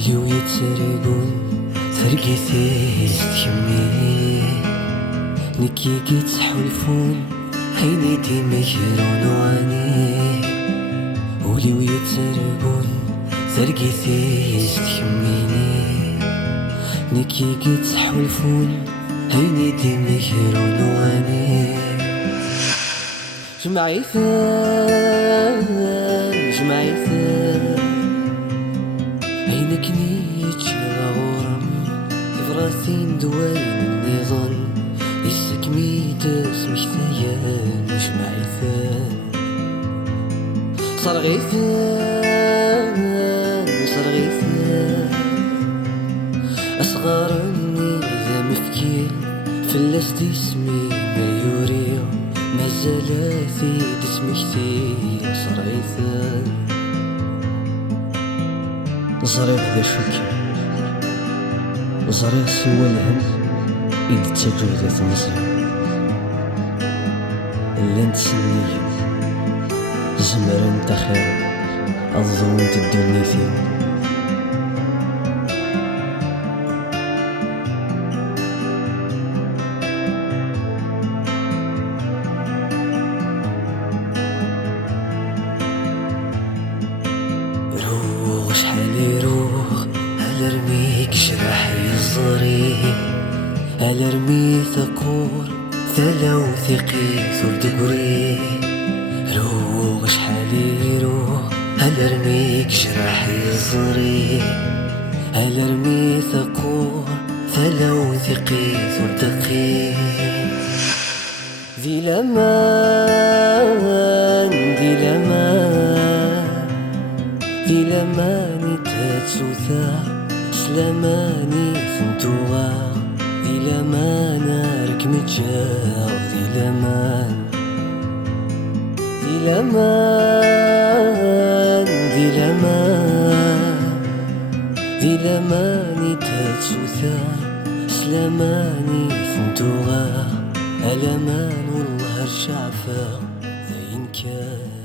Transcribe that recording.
وليو يتسرقون ترقيتيش تحمي نكي كيتحلفون عيني ديما يهرون وعيني وليو يتسرقون ترقيتيش تحميني نكي كيتحلفون عيني ديما يهرون وعيني جمعيثان عينك نيتشي غورم فراسين دوين النظام يسك ميتس مكتيان جمعيثان صرغيثان أصغر مني إذا مفكير فلست اسمي ما يوريو مازال ثيد اسمي كتير صرغيثان صريح ذا شكي صريح سوى الهم إذ تجوزت مصير اللي نتسني زمر انت خير الظلم تدوني فيه روح شحال يروح هل ارميك جراحي الظريف هل ارمي ثقور ثلا وثقي ثور دقري روح شحال يروح هل ارميك جراحي الظريف هل ارمي ثقور ثلا وثقي ثور دقي ذي لماني تاتسوثا سلاماني ثنتوغا ذي لمانا رك متجاو ذي لماني تاتسوثا سلاماني ثنتوغا ألامان والله رشعفا ذين كان